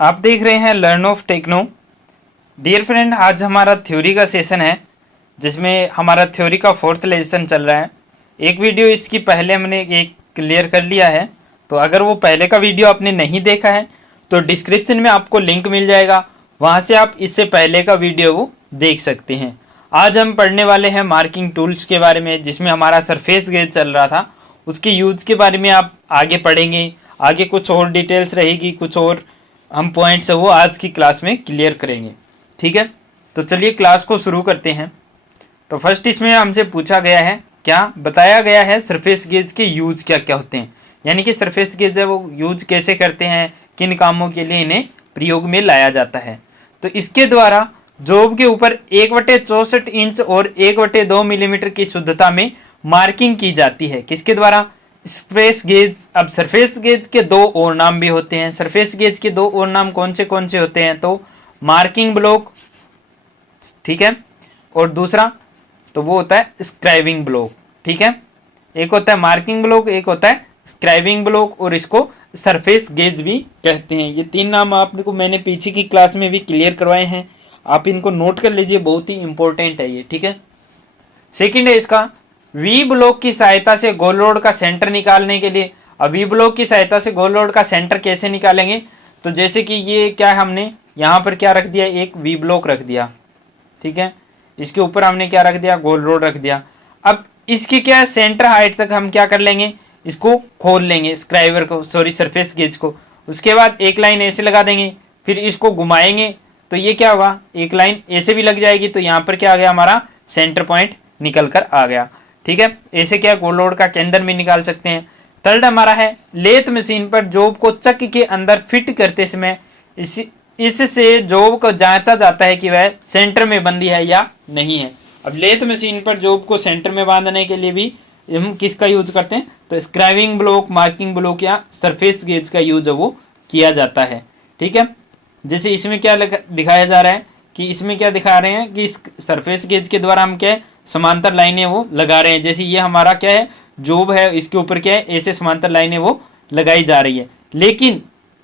आप देख रहे हैं learn of techno. Dear friend, आज हमारा थ्योरी का सेशन है जिसमें हमारा थ्योरी का 4th लेसन चल रहा है। एक वीडियो इसकी पहले हमने एक क्लियर कर लिया है, तो अगर वो पहले का वीडियो आपने नहीं देखा है तो डिस्क्रिप्शन में आपको लिंक मिल जाएगा, वहाँ से आप इससे पहले का वीडियो वो देख सकते हैं। आज हम पढ़ने वाले हैं मार्किंग टूल्स के बारे में, जिसमें हमारा सरफेस गेज चल रहा था, उसके यूज़ के बारे में आप आगे पढ़ेंगे। आगे कुछ और डिटेल्स रहेगी, कुछ और हम पॉइंट्स वो आज की क्लास में क्लियर करेंगे। ठीक है, तो चलिए क्लास को शुरू करते हैं। तो फर्स्ट इसमें हमसे पूछा गया है, क्या बताया गया है सरफेस गेज के यूज क्या क्या होते हैं, यानी कि सरफेस गेज है वो यूज कैसे करते हैं, किन कामों के लिए इन्हें प्रयोग में लाया जाता है। तो इसके द्वारा जॉब के ऊपर 1/64 इंच और 1/2 मिलीमीटर की शुद्धता में मार्किंग की जाती है। किसके द्वारा? Surface gauge. अब सरफेस गेज के दो और नाम भी होते हैं। सरफेस गेज के दो और नाम कौन से होते हैं? तो मार्किंग ब्लॉक, ठीक है, और दूसरा तो वो होता है स्क्राइबिंग ब्लॉक। ठीक है, एक होता है मार्किंग ब्लॉक, एक होता है स्क्राइबिंग ब्लॉक, और इसको सरफेस गेज भी कहते हैं। ये तीन नाम आपको मैंने पीछे की क्लास में भी क्लियर करवाए हैं, आप इनको नोट कर लीजिए, बहुत ही इंपॉर्टेंट है ये। ठीक है, सेकंड है इसका वी ब्लॉक की सहायता से गोल रोड का सेंटर निकालने के लिए। अब वी ब्लॉक की सहायता से गोल रोड का सेंटर कैसे निकालेंगे? तो जैसे कि ये क्या है, हमने यहाँ पर क्या रख दिया, एक वी ब्लॉक रख दिया, ठीक है, इसके ऊपर हमने क्या रख दिया, गोल रोड रख दिया। अब इसकी क्या सेंटर हाइट तक हम क्या कर लेंगे, इसको खोल लेंगे, स्क्राइबर को, सॉरी सरफेस गेज को। उसके बाद एक लाइन ऐसे लगा देंगे, फिर इसको घुमाएंगे तो ये क्या होगा, एक लाइन ऐसे भी लग जाएगी, तो यहाँ पर क्या आ गया, हमारा सेंटर पॉइंट निकल कर आ गया। ठीक है, ऐसे क्या गोल रोड का केंद्र भी निकाल सकते हैं। थर्ड हमारा है लेथ मशीन पर जॉब को चक के अंदर फिट करते समय इससे जॉब को जांचा जाता है कि वह सेंटर में बंधी है या नहीं है। अब लेथ मशीन पर जॉब को सेंटर में बांधने के लिए भी हम किसका यूज करते हैं? तो स्क्राइबिंग ब्लॉक, मार्किंग ब्लॉक या सरफेस गेज का यूज वो किया जाता है। ठीक है, जैसे इसमें क्या दिखाया जा रहा है कि इसमें क्या दिखा रहे हैं कि इस सरफेस गेज के द्वारा हम क्या समांतर लाइनें वो लगा रहे हैं। जैसे ये हमारा क्या है, जॉब है, इसके ऊपर क्या है, ऐसे समांतर लाइनें वो लगाई जा रही है।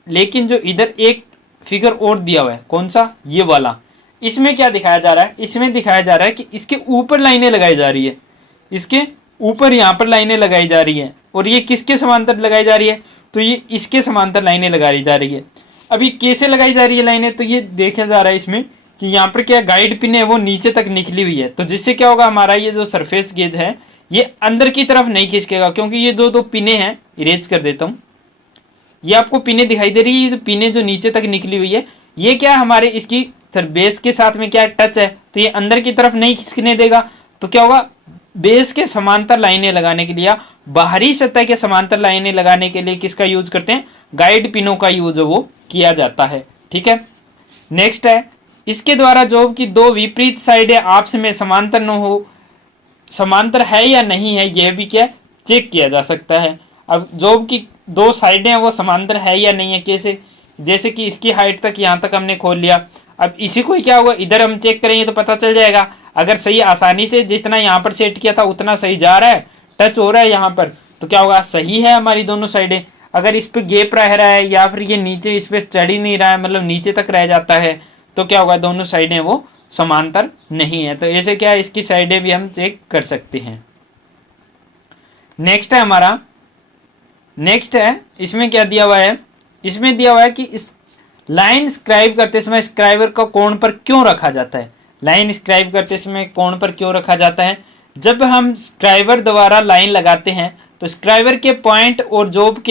लेकिन जो इधर एक फिगर और दिया हुआ है, कौन सा, ये वाला, इसमें क्या दिखाया जा रहा है, इसमें दिखाया जा रहा है कि इसके ऊपर लाइनें लगाई जा रही है, इसके ऊपर यहाँ पर लाइनें लगाई जा रही है, और ये किसके समांतर लगाई जा रही है? तो ये इसके समांतर लाइनें लगाई जा रही है। अब ये कैसे लगाई जा रही है लाइनें? तो ये देखा जा रहा है इसमें कि यहाँ पर क्या गाइड पिन है वो नीचे तक निकली हुई है, तो जिससे क्या होगा, हमारा ये जो सरफेस गेज है ये अंदर की तरफ नहीं खिसकेगा, क्योंकि ये दो पिने हैं, इरेज कर देता हूँ। ये आपको पिने दिखाई दे रही है, ये पिने जो नीचे तक निकली हुई है, ये क्या हमारे इसकी बेस के साथ में क्या टच है, तो ये अंदर की तरफ नहीं खिसकने देगा। तो क्या होगा, बेस के समांतर लाइनें लगाने के लिए या बाहरी सतह के समांतर लाइनें लगाने के लिए किसका यूज करते हैं? गाइड पिनों का यूज वो किया जाता है। ठीक है, नेक्स्ट है इसके द्वारा जॉब की दो विपरीत साइडें आपस में समांतर न हो, समांतर है या नहीं है, यह भी क्या चेक किया जा सकता है। अब जॉब की दो साइडें वो समांतर है या नहीं है, कैसे? जैसे कि इसकी हाइट तक यहाँ तक हमने खोल लिया, अब इसी को क्या हुआ, इधर हम चेक करेंगे तो पता चल जाएगा। अगर सही आसानी से जितना यहाँ पर सेट किया था उतना सही जा रहा है, टच हो रहा है यहाँ पर, तो क्या होगा, सही है हमारी दोनों साइडें। अगर इस पर गैप रह रहा है या फिर ये नीचे इस पर चढ़ ही नहीं रहा है, मतलब नीचे तक रह जाता है, तो क्या होगा, दोनों साइडें वो समांतर नहीं है। तो ऐसे क्या है, इसकी साइडें भी हम चेक कर सकते हैं। नेक्स्ट है हमारा, नेक्स्ट है इसमें क्या दिया हुआ है, इसमें दिया हुआ है कि इस लाइन स्क्राइब करते समय स्क्राइबर का कोण पर क्यों रखा जाता है। लाइन स्क्राइब करते समय कोण पर क्यों रखा जाता है? जब हम स्क्राइबर द्वारा लाइन लगाते हैं तो स्क्राइबर के पॉइंट और जॉब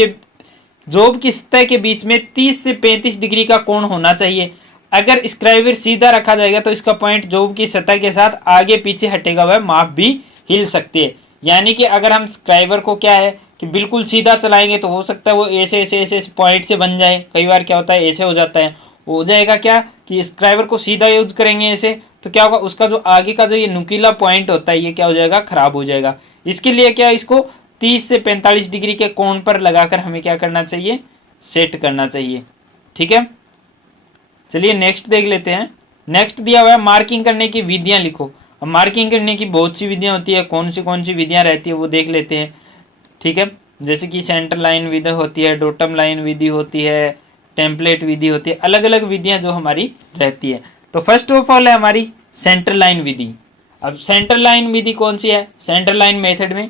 की सतह के बीच में 30 से 35 डिग्री का कोण होना चाहिए। अगर स्क्राइबर सीधा रखा जाएगा तो इसका पॉइंट जॉब की सतह के साथ आगे पीछे हटेगा, वह माप भी हिल सकती है। यानी कि अगर हम स्क्राइबर को क्या है कि बिल्कुल सीधा चलाएंगे तो हो सकता है वो ऐसे ऐसे ऐसे पॉइंट से बन जाए। कई बार क्या होता है, ऐसे हो जाता है, हो जाएगा क्या कि स्क्राइबर को सीधा यूज करेंगे ऐसे, तो क्या होगा, उसका जो आगे का जो ये नुकीला पॉइंट होता है ये क्या हो जाएगा, खराब हो जाएगा। इसके लिए क्या, इसको 30 से 45 डिग्री के कोण पर लगाकर हमें क्या करना चाहिए, सेट करना चाहिए। ठीक है, चलिए नेक्स्ट देख लेते हैं। नेक्स्ट दिया हुआ है मार्किंग करने की विधियां लिखो। अब मार्किंग करने की बहुत सी विधियां होती है, कौन सी विधियां रहती है वो देख लेते हैं। ठीक है, जैसे कि सेंटर लाइन विधि होती है, डोटम लाइन विधि होती है, टेम्पलेट विधि होती है, अलग अलग विधियां जो हमारी रहती है। तो फर्स्ट ऑफ ऑल है हमारी सेंटर लाइन विधि। अब सेंटर लाइन विधि कौन सी है? सेंटर लाइन मेथड में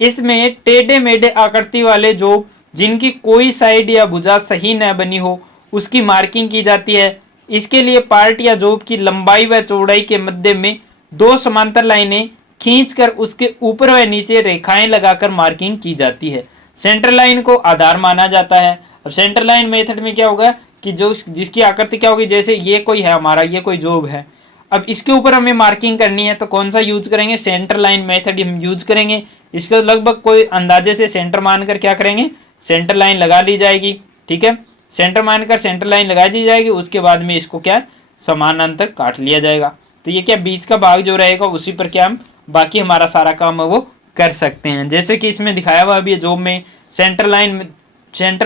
इसमें टेढ़े मेढ़े आकृति वाले जो जिनकी कोई साइड या भुजा सही न बनी हो उसकी मार्किंग की जाती है। इसके लिए पार्ट या जॉब की लंबाई व चौड़ाई के मध्य में दो समांतर लाइनें खींचकर उसके ऊपर व नीचे रेखाएं लगाकर मार्किंग की जाती है। सेंटर लाइन को आधार माना जाता है। अब सेंटर लाइन मेथड में क्या होगा कि जो जिसकी आकृति क्या होगी, जैसे ये कोई है हमारा, ये कोई जॉब है, अब इसके ऊपर हमें मार्किंग करनी है तो कौन सा यूज करेंगे? सेंटर लाइन मेथड हम यूज करेंगे। इसको लगभग कोई अंदाजे से सेंटर मानकर क्या करेंगे? सेंटर लाइन लगा ली जाएगी। ठीक है, सेंटर मानकर सेंटर लाइन लगा दी जाएगी। उसके बाद में इसको क्या समानांतर काट लिया जाएगा। तो ये क्या बीच का भाग जो रहेगा उसी पर क्या हम बाकी हमारा सारा काम है वो कर सकते हैं। जैसे कि इसमें दिखाया हुआ अभी जॉब में सेंटर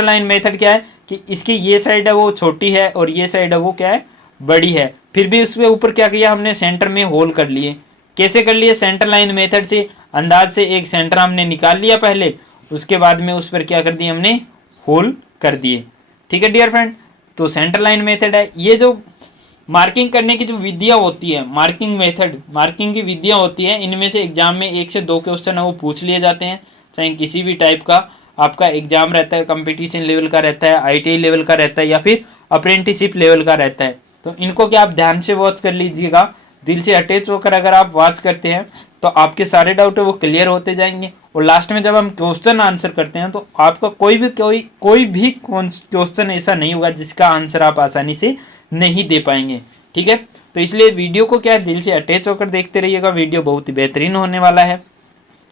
लाइन मेथड क्या है कि इसकी ये साइड है वो छोटी है और ये साइड है वो क्या है बड़ी है, फिर भी उसके ऊपर क्या किया हमने? सेंटर में होल कर लिए। कैसे कर लिए? सेंटर लाइन मेथड से अंदाज से एक सेंटर हमने निकाल लिया पहले, उसके बाद में उस पर क्या कर दिए हमने? होल कर दिए। ठीक है डियर फ्रेंड, तो सेंटर लाइन मेथड है। ये जो मार्किंग करने की जो विधियां होती है, मार्किंग मेथड, मार्किंग की विधियां होती है, इनमें से एग्जाम में 1 से 2 क्वेश्चन है वो पूछ लिए जाते हैं। चाहे किसी भी टाइप का आपका एग्जाम रहता है, कंपटीशन लेवल का रहता है, ITI लेवल का रहता है या फिर अप्रेंटिसशिप लेवल का रहता है। तो इनको क्या आप ध्यान से वॉच कर लीजिएगा, दिल से अटैच होकर अगर आप वॉच करते हैं तो आपके सारे डाउट है वो क्लियर होते जाएंगे। और लास्ट में जब हम क्वेश्चन आंसर करते हैं तो आपका कोई भी क्वेश्चन ऐसा नहीं होगा जिसका आंसर आप आसानी से नहीं दे पाएंगे। ठीक है, तो इसलिए वीडियो को क्या दिल से अटैच होकर देखते रहिएगा, वीडियो बहुत ही बेहतरीन होने वाला है।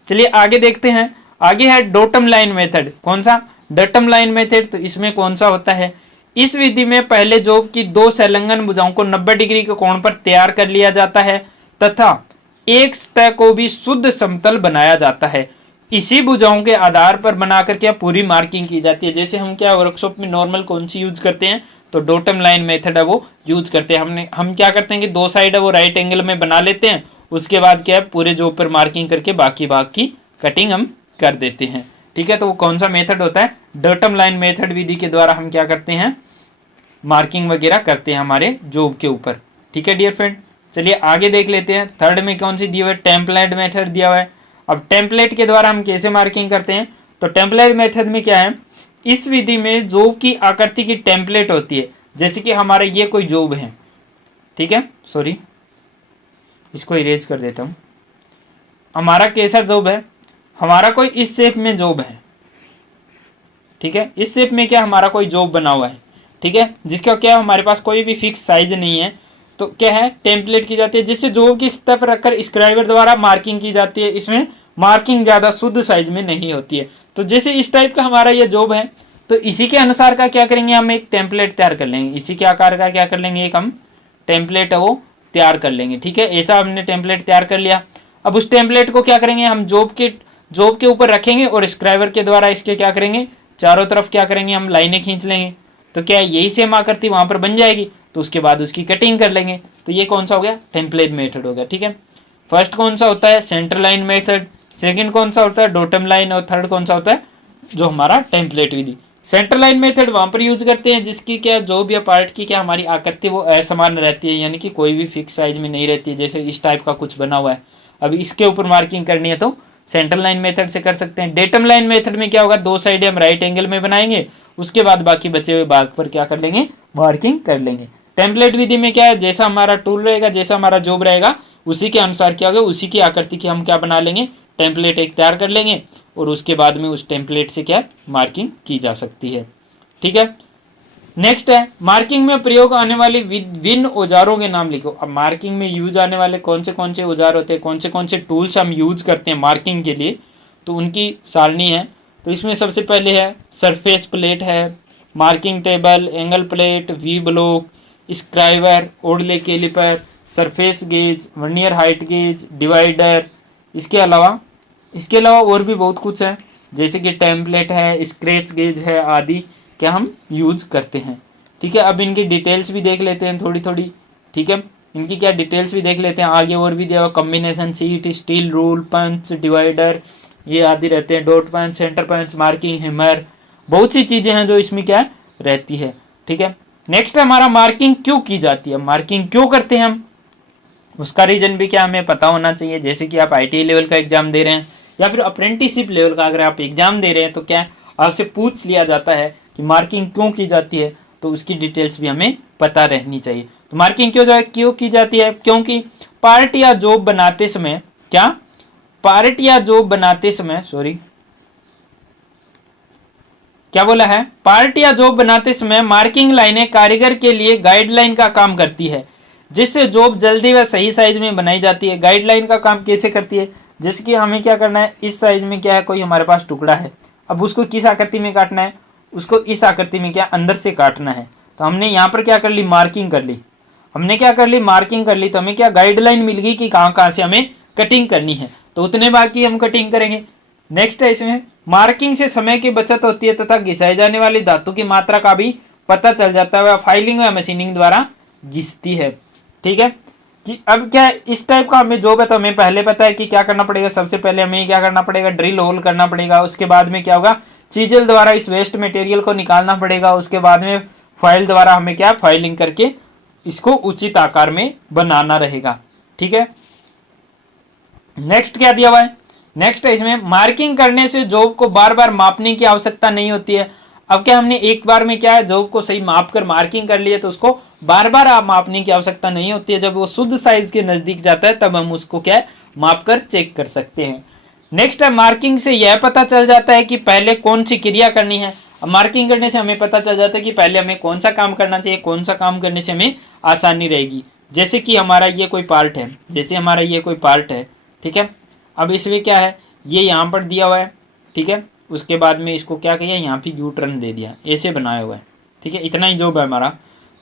चलिए आगे देखते हैं। आगे है डॉटम लाइन मेथड। कौन सा? Datum line method. तो इसमें कौन सा होता है? इस विधि में पहले जॉब की दो संलग्न भुजाओं को 90 डिग्री के कोण पर तैयार कर लिया जाता है तथा एक सतह को भी शुद्ध समतल बनाया जाता है। इसी भुजाओं के आधार पर बनाकर क्या पूरी मार्किंग की जाती है। जैसे हम क्या वर्कशॉप में नॉर्मल कौन सी यूज करते हैं? तो डॉटम लाइन मेथड है वो यूज करते हैं। हम क्या करते हैं कि दो साइड है वो राइट एंगल में बना लेते हैं, उसके बाद क्या है पूरे जॉब पर मार्किंग करके बाकी भाग की कटिंग हम कर देते हैं। ठीक है, तो वो कौन सा मेथड होता है? डॉटम लाइन मेथड विधि के द्वारा हम क्या करते हैं? मार्किंग वगैरह करते हैं हमारे जॉब के ऊपर। ठीक है डियर फ्रेंड, चलिए आगे देख लेते हैं। थर्ड में कौन सी दिया हुआ है? टेम्पलेट मेथड दिया हुआ है। अब टेम्पलेट के द्वारा हम कैसे मार्किंग करते हैं? तो टेम्पलेट मेथड में क्या है, इस विधि में जॉब की आकृति की टेम्पलेट होती है। जैसे कि हमारा ये कोई जॉब है, ठीक है, सॉरी इसको इरेज कर देता हूं। हमारा कैसा जॉब है? हमारा कोई इस शेप में जॉब है। ठीक है, इस शेप में क्या हमारा कोई जॉब बना हुआ है। ठीक है, जिसका क्या हमारे पास कोई भी फिक्स साइज नहीं है, तो क्या है टेम्पलेट की जाती है, जिससे जॉब की सतह पर रखकर स्क्राइबर द्वारा मार्किंग की जाती है। इसमें मार्किंग ज्यादा शुद्ध साइज में नहीं होती है। तो जैसे इस टाइप का हमारा ये जॉब है, तो इसी के अनुसार का क्या करेंगे, हम एक टेम्पलेट तैयार कर लेंगे। इसी के आकार का क्या कर लेंगे, एक हम टेम्पलेट है वो तैयार कर लेंगे। ठीक है, ऐसा हमने टेम्पलेट तैयार कर लिया। अब उस टेम्पलेट को क्या करेंगे, हम जॉब के ऊपर रखेंगे और स्क्राइबर के द्वारा इसके क्या करेंगे, चारों तरफ क्या करेंगे, हम लाइनें खींच लेंगे। तो क्या यही सेम आकृति वहां पर बन जाएगी। तो उसके बाद उसकी कटिंग कर लेंगे। तो ये कौन सा हो गया? टेम्पलेट मेथड हो गया। ठीक है, फर्स्ट कौन सा होता है? Centre line method. सेकंड कौन सा होता है? Datum line. और थर्ड कौन सा होता है? जो हमारा टेम्पलेट विधि। सेंटर लाइन मेथड वहां पर यूज करते हैं जिसकी क्या जॉब या पार्ट की क्या हमारी आकृति वो असमान रहती है, यानी कि कोई भी फिक्स साइज में नहीं रहती है। जैसे इस टाइप का कुछ बना हुआ है, अब इसके ऊपर मार्किंग करनी है तो सेंटर लाइन मेथड से कर सकते हैं। डेटम लाइन मेथड में क्या होगा, दो साइड हम राइट एंगल में बनाएंगे, उसके बाद बाकी बचे हुए भाग पर क्या कर लेंगे, मार्किंग कर लेंगे। टेम्पलेट विधि में क्या है, जैसा हमारा टूल रहेगा, जैसा हमारा जॉब रहेगा, उसी के अनुसार क्या होगा, उसी की आकृति की हम क्या बना लेंगे, टेम्पलेट एक तैयार कर लेंगे और उसके बाद में उस टेम्पलेट से क्या मार्किंग की जा सकती है। ठीक है, नेक्स्ट है मार्किंग में प्रयोग आने वाले विभिन्न औजारों के नाम लिखो। अब मार्किंग में यूज आने वाले कौन से औजार होते हैं, कौन से टूल्स हम यूज करते हैं मार्किंग के लिए, तो उनकी सारणी है। तो इसमें सबसे पहले है सरफेस प्लेट है, marking table, angle plate, V block, scriber, odd leg caliper, surface gauge, vernier height gauge, divider. इसके अलावा और भी बहुत कुछ है, जैसे कि टेम्पलेट है, स्क्रैच गेज है आदि क्या हम यूज करते हैं। ठीक है, अब इनकी डिटेल्स भी देख लेते हैं थोड़ी थोड़ी। ठीक है, इनकी क्या डिटेल्स भी देख लेते हैं। आगे और भी दिया हुआ कॉम्बिनेशन शीट, स्टील रूल, पंच, डिवाइडर, ये आदि रहते हैं, डॉट पंच, सेंटर पंच, मार्किंग, हैमर, बहुत सी चीजें हैं जो इसमें क्या रहती है। ठीक है। नेक्स्ट हमारा मार्किंग क्यों की जाती है, मार्किंग क्यों करते हैं हम, उसका रीजन भी क्या हमें पता होना चाहिए। जैसे कि आप आईटीआई लेवल का एग्जाम दे रहे हैं या फिर अप्रेंटिसशिप लेवल का अगर आप एग्जाम दे रहे हैं तो क्या आपसे पूछ लिया जाता है कि मार्किंग क्यों की जाती है, तो उसकी डिटेल्स भी हमें पता रहनी चाहिए। तो मार्किंग क्यों की जाती है, क्योंकि पार्ट या जॉब बनाते समय क्या पार्ट या जॉब बनाते समय क्या बोला है, पार्ट या जॉब बनाते समय मार्किंग लाइनें कारीगर के लिए गाइडलाइन का काम करती है, जिससे जॉब जल्दी व सही साइज में बनाई जाती है। गाइडलाइन का काम कैसे करती है, जैसे कि हमें क्या करना है, इस साइज में क्या है, कोई हमारे पास टुकड़ा है, अब उसको किस आकृति में काटना है, उसको इस आकृति में क्या अंदर से काटना है। तो हमने यहाँ पर क्या कर ली, मार्किंग कर ली, मार्किंग कर ली, तो हमें क्या गाइडलाइन मिल गई कि कहाँ कहाँ से हमें कटिंग करनी है, तो उतने बार की हम कटिंग करेंगे। नेक्स्ट है इसमें मार्किंग से समय की बचत होती है तथा घिसाई जाने वाली धातु की मात्रा का भी पता चल जाता है, वह फाइलिंग व मशीनिंग द्वारा घिसती है। ठीक है कि अब क्या है, इस टाइप का हमें जॉब है तो हमें पहले पता है कि क्या करना पड़ेगा, सबसे पहले हमें क्या करना पड़ेगा, ड्रिल होल करना पड़ेगा। उसके बाद में क्या होगा, चीजल द्वारा इस वेस्ट मटेरियल को निकालना पड़ेगा। उसके बाद में फाइल द्वारा हमें क्या फाइलिंग करके इसको उचित आकार में बनाना रहेगा। ठीक है, नेक्स्ट क्या दिया हुआ है, नेक्स्ट है इसमें मार्किंग करने से जॉब को बार बार मापने की आवश्यकता नहीं होती है। अब क्या हमने एक बार में क्या है जॉब को सही माप कर मार्किंग कर लिए, तो उसको बार बार आप मापने की आवश्यकता नहीं होती है। जब वो शुद्ध साइज के नजदीक जाता है तब हम उसको क्या है माप कर चेक कर सकते हैं। नेक्स्ट है मार्किंग से यह पता चल जाता है कि पहले कौन सी क्रिया करनी है। अब मार्किंग करने से हमें पता चल जाता है कि पहले हमें कौन सा काम करना चाहिए, कौन सा काम करने से हमें आसानी रहेगी। जैसे कि हमारा ये कोई पार्ट है, ठीक है, अब इसमें क्या है, ये यहाँ पर दिया हुआ है, ठीक है, उसके बाद में इसको क्या किया, यहाँ पे यू टर्न दे दिया, ऐसे बनाया हुआ है। ठीक है, इतना ही जॉब है हमारा।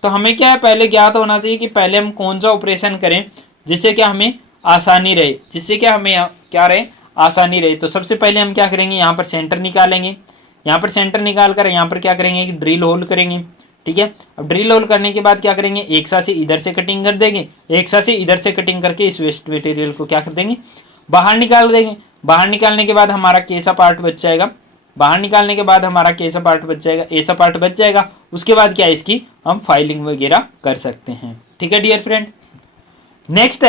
तो हमें क्या है पहले ज्ञात होना चाहिए कि पहले हम कौन सा ऑपरेशन करें जिससे क्या हमें आसानी रहे, आसानी रहे। तो सबसे पहले हम क्या करेंगे, यहाँ पर सेंटर निकालेंगे, यहाँ पर सेंटर निकाल कर यहाँ पर क्या करेंगे कि ड्रिल होल करेंगे। ठीक है, अब ड्रिल होल करने के बाद क्या करेंगे, एक सा से इधर से कटिंग कर देंगे, एक सा से इधर से कटिंग करके इस वेस्ट मटेरियल को क्या कर देंगे, बाहर निकाल देंगे। बाहर निकालने के बाद हमारा कैसा पार्ट बच जाएगा, ऐसा पार्ट बच जाएगा। उसके बाद क्या है, इसकी हम फाइलिंग वगैरह कर सकते हैं। ठीक है डियर फ्रेंड, नेक्स्ट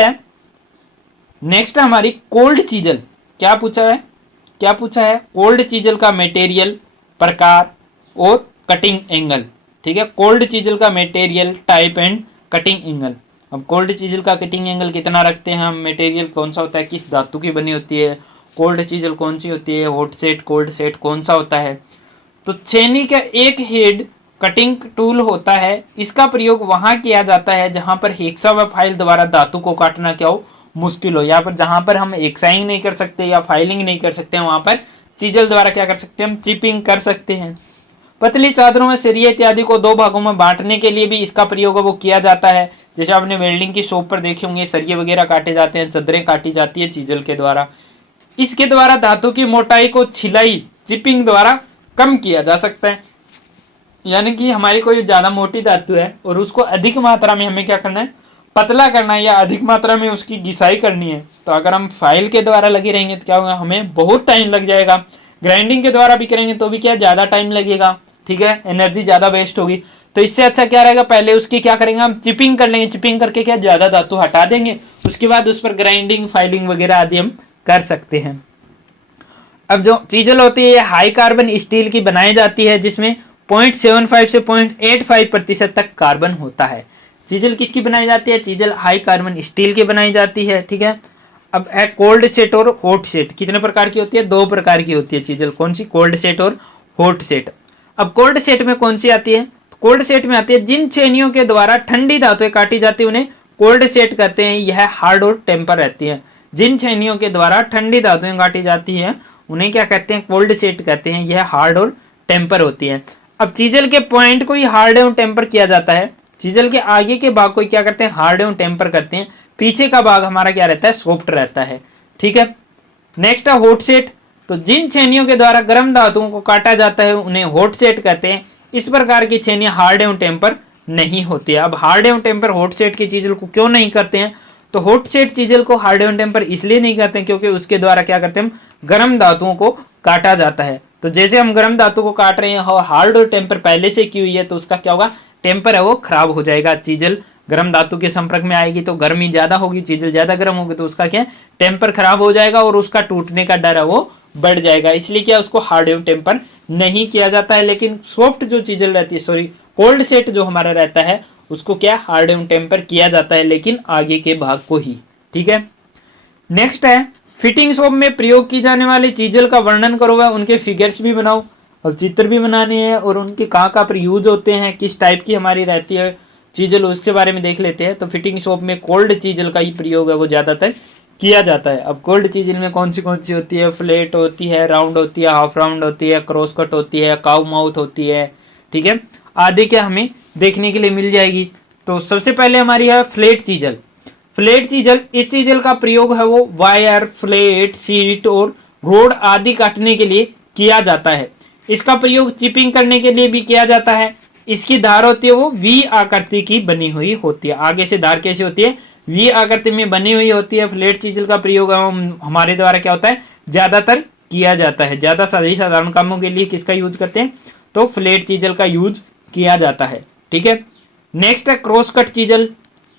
है हमारी कोल्ड चीजल। क्या पूछा है, कोल्ड चीजल का मटेरियल, प्रकार और कटिंग एंगल। ठीक है, कोल्ड चीजल का material, type and cutting angle. अब कोल्ड चीजल का कटिंग एंगल कितना रखते हैं हम, मटेरियल कौन सा होता है, किस धातु की बनी होती है, कोल्ड चीजल कौन सी होती है, हॉट सेट कोल्ड सेट कौन सा होता है। तो छेनी का एक हेड कटिंग टूल होता है, इसका प्रयोग वहां किया जाता है जहां पर हेक्सा व फाइल द्वारा धातु को काटना क्या हो, मुश्किल हो। यहाँ पर जहां पर हम एक्साइंग नहीं कर सकते या फाइलिंग नहीं कर सकते, वहां पर चीजल द्वारा क्या कर सकते हैं, हम चिपिंग कर सकते हैं। पतली चादरों में सरिये इत्यादि को दो भागों में बांटने के लिए भी इसका प्रयोग वो किया जाता है। जैसे आपने वेल्डिंग की शॉप पर देखे होंगे, सरिये वगैरह काटे जाते हैं, चादरें काटी जाती है चीजल के द्वारा। इसके द्वारा धातु की मोटाई को छिलाई चिपिंग द्वारा कम किया जा सकता है। यानी कि हमारी कोई ज्यादा मोटी धातु है और उसको अधिक मात्रा में हमें क्या करना है, पतला करना है या अधिक मात्रा में उसकी घिसाई करनी है। तो अगर हम फाइल के द्वारा लगे रहेंगे तो क्या होगा, हमें बहुत टाइम लग जाएगा। ग्राइंडिंग के द्वारा भी करेंगे तो भी क्या ज्यादा टाइम लगेगा, ठीक है, एनर्जी ज्यादा वेस्ट होगी। तो इससे अच्छा क्या रहेगा, पहले उसकी क्या करेंगे, हम चिपिंग कर लेंगे, चिपिंग करके क्या ज्यादा धातु हटा देंगे, उसके बाद उस पर ग्राइंडिंग फाइलिंग वगैरह आदि हम कर सकते हैं। अब जो चीजल होती है हाई कार्बन स्टील की बनाई जाती है, जिसमें 0.75 से 0.85% तक कार्बन होता है। चीजल किसकी बनाई जाती है, चीजल हाई कार्बन स्टील की बनाई जाती है। ठीक है, अब है कोल्ड सेट और हॉट सेट। कितने प्रकार की होती है, दो प्रकार की होती है चीजल। कौन सी, कोल्ड सेट और हॉट सेट। अब कोल्ड सेट में कौन सी आती है, कोल्ड सेट में आती है जिन छेनियों के द्वारा ठंडी धातुएं काटी जाती है उन्हें कोल्ड सेट कहते हैं। यह हार्ड और टेम्पर रहती है। जिन छेनियों के द्वारा ठंडी धातुएं काटी जाती है उन्हें क्या कहते हैं, कोल्ड सेट कहते हैं। यह हार्ड और टेम्पर होती है। अब चीजल के पॉइंट को ही हार्ड एवं टेम्पर किया जाता है। चीजल के आगे के भाग को क्या करते हैं, हार्ड एवं टेम्पर करते हैं। पीछे का भाग हमारा क्या रहता है, सॉफ्ट रहता है। ठीक है, नेक्स्ट है हॉट सेट। तो जिन छेनियों के द्वारा गर्म धातुओं को काटा जाता है उन्हें हॉट सेट कहते हैं। इस प्रकार की छेनियां हार्ड एवं टेम्पर नहीं होती है। अब हार्ड एवं टेम्पर हॉट सेट की चीजल को क्यों नहीं करते हैं, तो हॉट सेट चीजल को हार्ड एवं टेम्पर इसलिए नहीं करते हैं क्योंकि उसके द्वारा क्या करते हैं, हम गर्म धातुओं को काटा जाता है। तो जैसे हम गर्म धातु को काट रहे हैं और हार्ड और टेम्पर पहले से की हुई है तो उसका क्या होगा, टेम्पर है वो खराब हो जाएगा। चीजल गर्म धातु के संपर्क में आएगी तो गर्मी ज्यादा होगी, चीजल ज्यादा गर्म होगी तो उसका क्या टेम्पर खराब हो जाएगा और उसका टूटने का डर है वो बढ़ जाएगा। इसलिए क्या उसको हार्ड एवं टेम्पर नहीं किया जाता है। लेकिन सॉफ्ट जो चीजल रहती है, सॉरी कोल्ड सेट जो हमारा रहता है उसको क्या हार्ड एवं टेम्पर किया जाता है, लेकिन आगे के भाग को ही। ठीक है, नेक्स्ट है फिटिंग शॉप में प्रयोग की जाने वाली चीजल का वर्णन करो, वह उनके फिगर्स भी बनाओ और चित्र भी बनाने हैं और उनके कहाँ कहाँ पर यूज होते हैं, किस टाइप की हमारी रहती है चीजल, उसके बारे में देख लेते हैं। तो फिटिंग शॉप में कोल्ड चीजल का ही प्रयोग है वो ज्यादातर किया जाता है। अब कोल्ड चीजल में कौन सी होती है, फ्लैट होती है, राउंड होती है, हाफ राउंड होती है, क्रॉस कट होती है, काउ माउथ होती है, ठीक है, आदि क्या हमें देखने के लिए मिल जाएगी। तो सबसे पहले हमारी है फ्लैट चीजल। फ्लैट चीजल, इस चीजल का प्रयोग है वो वायर, फ्लैट, सीट और रोड आदि काटने के लिए किया जाता है। इसका प्रयोग चिपिंग करने के लिए भी किया जाता है। इसकी धार होती है वो वी आकृति की बनी हुई होती है। आगे से धार कैसी होती है, वी आकृति में बनी हुई होती है। फ्लैट चीजल का प्रयोग हमारे द्वारा क्या होता है, ज्यादातर किया जाता है। ज्यादा साधारण कामों के लिए किसका यूज करते हैं, तो फ्लैट चीजल का यूज किया जाता है। ठीक है, नेक्स्ट है क्रॉस कट चीजल।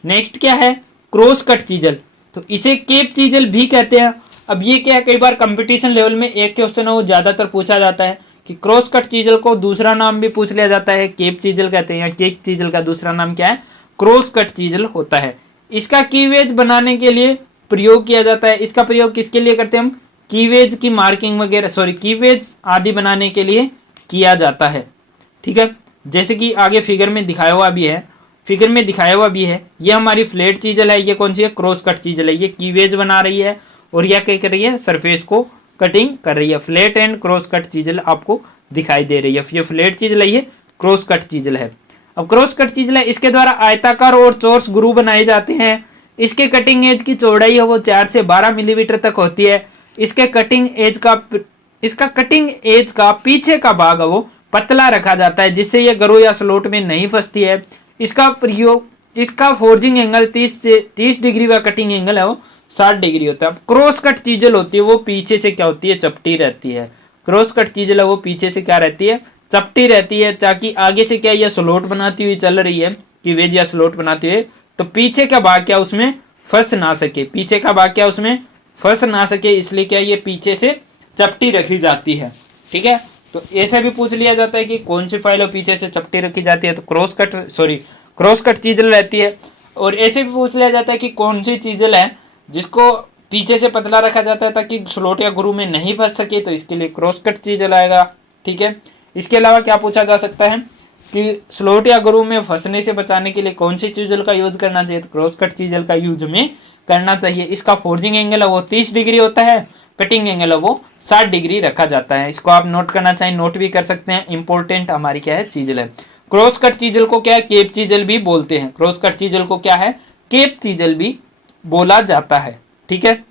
नेक्स्ट क्या है, क्रॉस कट चीजल, तो इसे केप चीजल भी कहते हैं। अब ये क्या है, कई बार कंपटीशन लेवल में एक क्वेश्चन है वो ज्यादातर पूछा जाता है कि क्रॉस कट चीजल को दूसरा नाम भी पूछ लिया जाता है, केप चीजल कहते हैं, या केप चीजल का दूसरा नाम क्या है, क्रॉस कट चीजल होता है। इसका कीवेज बनाने के लिए प्रयोग किया जाता है। इसका प्रयोग किसके लिए करते हैं हम, कीवेज की मार्किंग वगैरह, सॉरी कीवेज आदि बनाने के लिए किया जाता है। ठीक है, जैसे कि आगे फिगर में दिखाया हुआ भी है, फिगर में दिखाया हुआ भी है, ये हमारी फ्लैट चीजल है, ये कौन सी है, क्रॉस कट चीजल है। ये कीवेज बना रही है और यह क्या कर रही है, सरफेस को कटिंग कर रही है। Flat and cross cut chisel आपको दिखाई दे रही है। ये फ्लैट चीजल है, ये क्रॉस कट चीजल है। अब क्रॉस कट चीजल है, इसके द्वारा आयताकार और चौरस ग्रू बनाए जाते हैं। इसके कटिंग एज की चौड़ाई है वो 4 से 12 मिलीमीटर तक होती है। इसका कटिंग एज का पीछे का भाग है वो पतला रखा जाता है, जिससे ये गरू या स्लोट में नहीं फंसती है। इसका फोर्जिंग एंगल 30 डिग्री व कटिंग एंगल है वो 60 डिग्री होता है। क्रॉस कट चीजल होती है वो पीछे से क्या होती है, चपटी रहती है। क्रॉस कट चीजल है वो पीछे से क्या रहती है, चपटी रहती है, ताकि आगे से क्या ये स्लोट बनाती हुई चल रही है कि वेज या स्लोट बनाती है तो पीछे का भाग क्या उसमें फंस ना सके, पीछे का भाग क्या उसमें फंस ना सके, इसलिए क्या ये पीछे से चपटी रखी जाती है। ठीक है, तो ऐसा भी पूछ लिया जाता है कि कौन सी फाइल पीछे से चपटी रखी जाती है, तो क्रॉस कट चीजल रहती है। और ऐसे भी पूछ लिया जाता है कि कौन सी चीजल है जिसको पीछे से पतला रखा जाता है ताकि स्लोट या ग्रू में नहीं फंस सके, तो इसके लिए क्रॉस कट चीजल आएगा। ठीक है, इसके अलावा क्या पूछा जा सकता है कि स्लोट या ग्रू में फंसने से बचाने के लिए कौन सी चीजल का यूज करना चाहिए, तो क्रॉस कट चीजल का यूज हमें करना चाहिए। इसका फोर्जिंग एंगल है वो 30 डिग्री होता है, कटिंग एंगल है वो 60 डिग्री रखा जाता है। इसको आप नोट करना चाहिए, नोट भी कर सकते हैं, इंपॉर्टेंट हमारी क्या है चीजल है। क्रॉस कट चीजल को क्या है, केप चीजल भी बोलते हैं। क्रॉस कट चीजल को क्या है, केप चीजल भी बोला जाता है। ठीक है,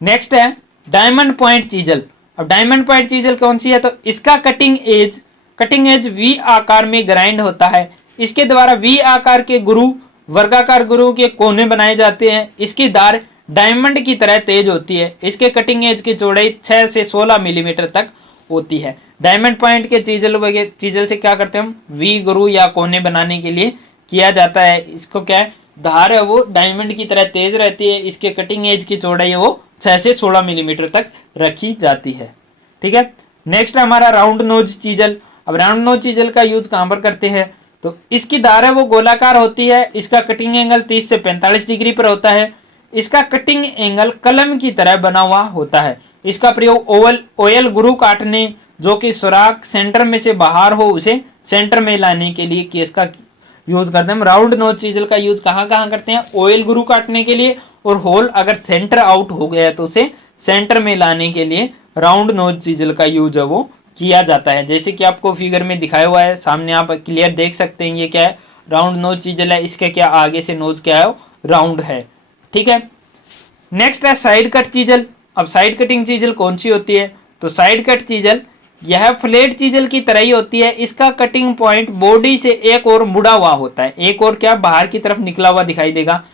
नेक्स्ट है डायमंड पॉइंट चीजल। अब डायमंड पॉइंट चीजल कौन सी है, तो इसका कटिंग एज वी आकार में ग्राइंड होता है। इसके द्वारा वी आकार के गुरु, वर्गाकार गुरु के कोने बनाए जाते हैं। इसकी धार डायमंड की तरह तेज होती है। इसके कटिंग एज की चौड़ाई 6 से 16 मिलीमीटर तक होती है। डायमंड पॉइंट के चीजल से क्या करते हैं हम, वी गुरु या कोने बनाने के लिए किया जाता है। इसको क्या है, धार है वो डायमंड की तरह तेज रहती है। इसके कटिंग एज की चौड़ाई है वो 6 से 16 मिलीमीटर तक रखी जाती है। ठीक है, नेक्स्ट हमारा राउंड नोज चीजल। अब राउंड नोज चीजल का यूज कहां पर करते हैं, तो इसकी धार है वो गोलाकार होती है। इसका कटिंग एंगल 30 से 45 डिग्री पर होता है। इसका कटिंग एंगल कलम की तरह बना हुआ होता है। इसका प्रयोग ऑयल गुरु काटने, जो कि सुराख सेंटर में से बाहर हो उसे सेंटर में लाने के लिए कि इसका यूज करते हैं। राउंड नोज चीजल का यूज कहाँ कहाँ करते हैं, ऑयल गुरु काटने के लिए, और होल अगर सेंटर आउट हो गया तो उसे सेंटर में लाने के लिए राउंड नोज चीजल का यूज है वो किया जाता है। जैसे कि आपको फिगर में दिखाया हुआ है, सामने आप क्लियर देख सकते हैं ये क्या है, राउंड नोज चीजल है। इसके क्या आगे से नोज क्या है, राउंड है। ठीक है, नेक्स्ट है साइड कट चीजल। अब साइड कटिंग चीजल कौन सी होती है, तो साइड कट चीजल यह फ्लैट चीजल की तरह ही होती है। इसका कटिंग पॉइंट बॉडी से एक और मुड़ा हुआ होता है, एक और क्या बाहर की तरफ निकला हुआ दिखाई देगा।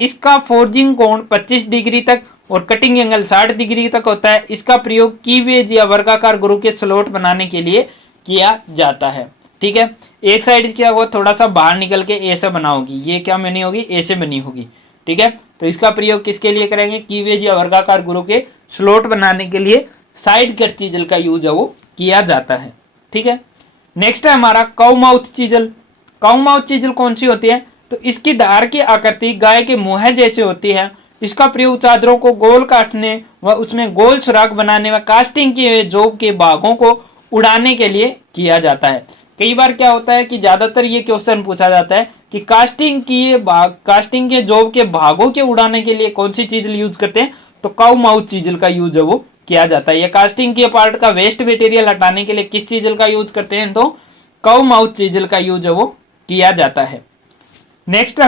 इसका फोर्जिंग कोण 25 डिग्री तक और कटिंग एंगल 60 डिग्री तक होता है। इसका प्रयोग कीवेज या वर्गाकार गुरु के स्लॉट बनाने के लिए किया जाता है। ठीक है, एक साइड क्या होगा, थोड़ा सा बाहर निकल के ए से बना होगी, ये क्या बनी होगी, ए से बनी होगी। ठीक है, तो इसका प्रयोग किसके लिए करेंगे, कीवेज या वर्गाकार गुरु के स्लॉट बनाने के लिए साइड कट चीजल का यूज है वो किया जाता है। ठीक है, नेक्स्ट है हमारा cow mouth chisel. Cow mouth chisel कौन सी होती है, तो इसकी धार की आकृति गाय के मुंह जैसे होती है। इसका प्रयोग चादरों को गोल काटने व उसमें गोल सुराख बनाने व कास्टिंग के जॉब के भागों को उड़ाने के लिए किया जाता है। कई बार क्या होता है कि ज्यादातर ये क्वेश्चन पूछा जाता है कि कास्टिंग के जॉब के भागों के उड़ाने के लिए कौन सी चीज यूज करते हैं, तो काउ माउथ चीजल का यूज है वो किया जाता है। या कास्टिंग के पार्ट का वेस्ट मटेरियल हटाने के लिए किस चीजल का यूज करते हैं, तो काउ माउथ चीजल का यूज है वो किया जाता है। नेक्स्ट